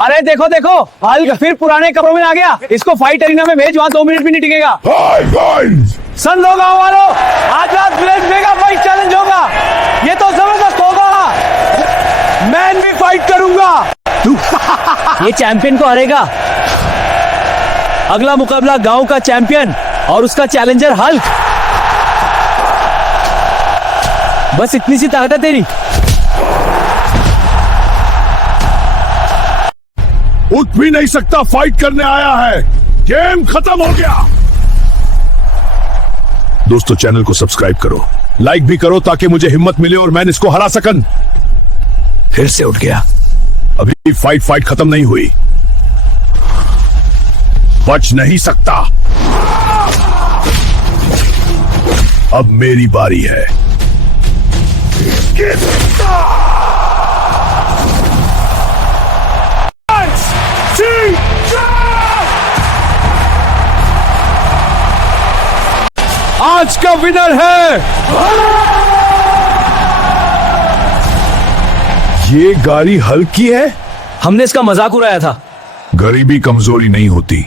अरे देखो देखो, हल्क फिर पुराने कपड़ों में आ गया। इसको फाइट एरिना में भेज, वहां 2 मिनट भी नहीं टिकेगा। सन लो गाँव वालों, आज रात विलेज मेगा फाइट चैलेंज होगा। ये तो जबरदस्त होगा। मैं भी फाइट करूंगा। ये चैंपियन को हरेगा। अगला मुकाबला गांव का चैंपियन और उसका चैलेंजर हल्क। बस इतनी सी ताकत है तेरी। उठ भी नहीं सकता, फाइट करने आया है। गेम खत्म हो गया। दोस्तों चैनल को सब्सक्राइब करो, लाइक भी करो ताकि मुझे हिम्मत मिले और मैं इसको हरा सकन। फिर से उठ गया। अभी फाइट खत्म नहीं हुई, बच नहीं सकता। अब मेरी बारी है। आज का विनर है ये गाड़ी हल्की है। हमने इसका मजाक उड़ाया था। गरीबी कमजोरी नहीं होती।